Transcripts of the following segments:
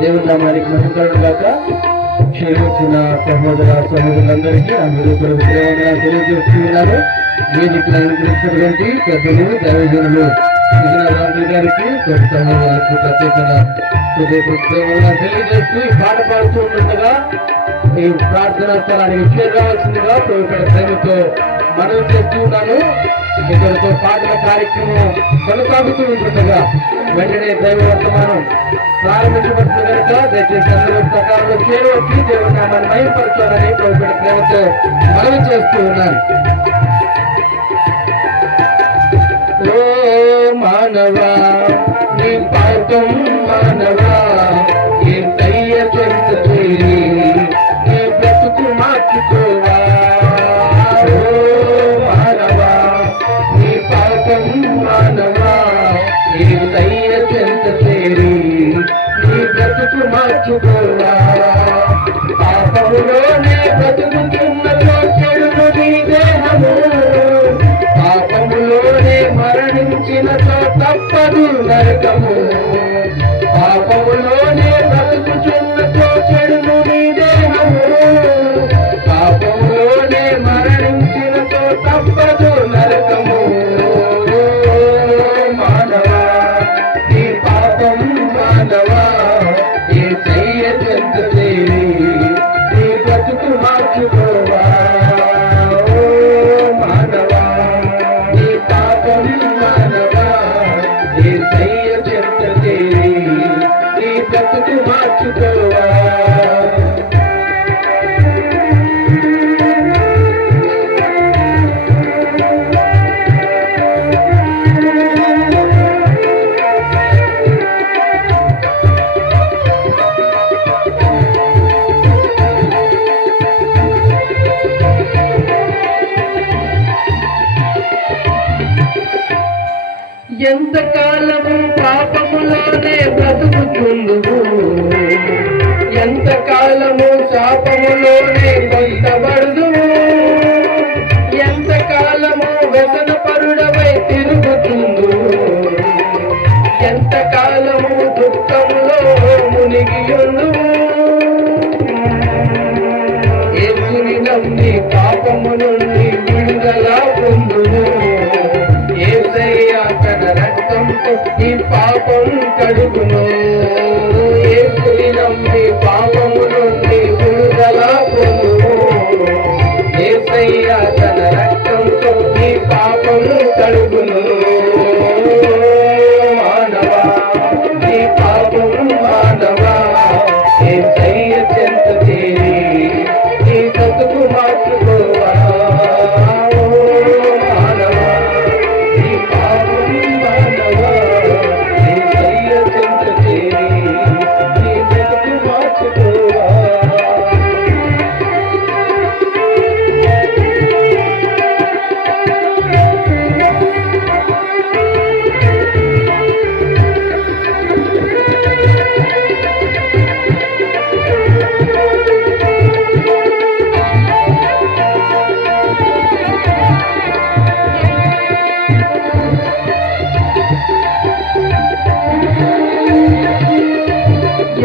దేవుని నామానికి మహిమకరణ గాక. క్షమించిన సహోదర సహోదరులందరికీ అందరూ కూడా ప్రేమగా తెలియజేస్తున్నారు. వేదికలను అనుగ్రహించినటువంటి పెద్దలు దైవజనులు రాజు గారికి సహోదరులకు ప్రత్యేకంగా ప్రేమగా తెలియజేస్తూ ఈ పాట పాడుతూ ఉండగా ఈ ప్రార్థనా స్థలానికి చేరవలసిందిగా ఇక్కడ ప్రేమతో మనవి చేస్తూ ఉన్నాను. ఇక్కడితో పాటల కార్యక్రమం కొనసాగుతూ ఉంటుండగా వెంటనే దైవ వర్తమానం ప్రారంభించబడుతుంది కనుక దయచేసి అందరూ సకాలంలో చేరవచ్చి దేవుడి నామాన్ని మహిమపరచాలని ఇక్కడ ప్రేమతో మనవి చేస్తూ ఉన్నాను. ఓ మానవా నీ పాపం మానవా ఏ దయ్య చెంత చేరి నీ బ్రతుకు మార్చుకోవా. ఓ మానవా నీ పాపం మానవా ఏ దయ్య చెంత చేరి నీ బ్రతుకు మార్చుకోవా. పాపములోనే బ్రతుకుతున్నతో చెడును నీ దేహము, పాపములోనే మరణించినతో తప్పదు నరకము. పాపములోనే బ్రతుకుచున్నతో చెడును నీ దేహము, పాపములోనే మరణించినతో తప్పదు నరకము. మానవా నీ పాపం మానవా యేసయ్య చెంత చేరి నీ బ్రతుకు మార్చుకోవా. మానవా నీ పాపం మానవా యేసయ్య చెంత చేరి నీ బ్రతుకు మార్చుకోవా. ఎంతకాలము పాపములోనే బ్రతుకుతుందువు, ఎంతకాలము శాపములోనే కొంతబడుదువు, ఎంతకాలము వ్యసన పరుడవై తిరుగుతుందువు, ఎంతకాలము దుఃఖములో మునిగియుందువు. యేసుని నమ్మి పాపము నుండి విడుదల పొందుము. రక్తంతో ఈ పాపం కడుగును. యేసుని నమ్మి పాపము నుండి విడుదల పొందుము. యేసయ్య తన రక్తంతో ఈ పాపము కడుగును. మానవా నీ పాపం మానవా యేసయ్య చెంత చేరి నీ బ్రతుకు మార్చుకోవా.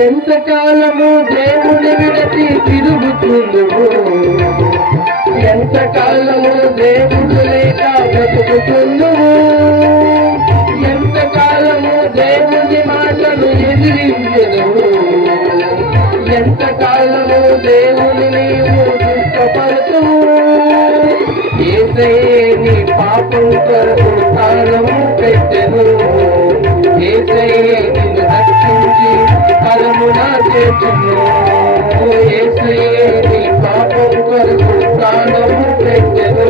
ఎంతకాలము దేవుని విడచి తిరుగుతుందువు, ఎంతకాలము దేవుడు లేక బ్రతుకుతుందువు, ఎంతకాలము దేవుని మాటలు ఎదిరించెదవు, ఎంతకాలము దేవుని నీవు దుఃఖపడుతువు. యేసయ్యే నీ పాపం కొరకు ప్రాణము పెట్టెను. యేసయ్యే నిన్ను రక్షించి పరమున చేర్చును. యేసయ్యే నీ పాపం కొరకు ప్రాణము పెట్టెను.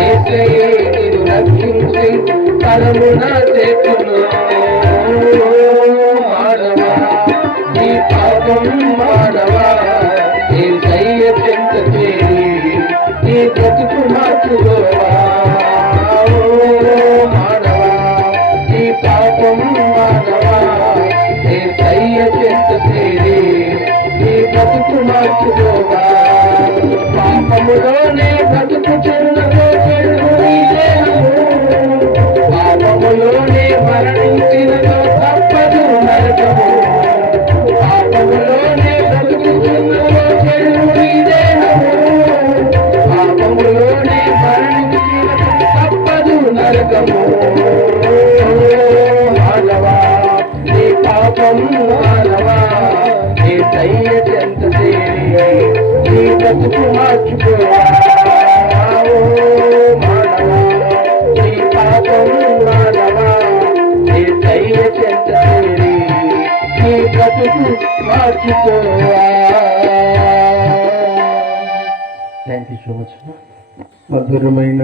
యేసయ్యే నిన్ను రక్షించి పరమున చేర్చును. మానవా నీ పాపం మానవా యేసయ్య చెంత చేరి నీ బ్రతుకు మార్చుకోవా. మానవా నీ పాపం మానవా యేసయ్య చెంత చేరి నీ బ్రతుకు మార్చుకోవా. పాపములోనే బ్రతుకుచున్నతో చెడు నీ దేహము, పాపములోనే ఏసయ్య చెంత చేరి నీ బ్రతుకు మార్చుకోవా ఓ మానవా నీ పాపం మానవా ఏసయ్య చెంత చేరి నీ బ్రతుకు మార్చుకోవా. Thank you so much. మధురమైన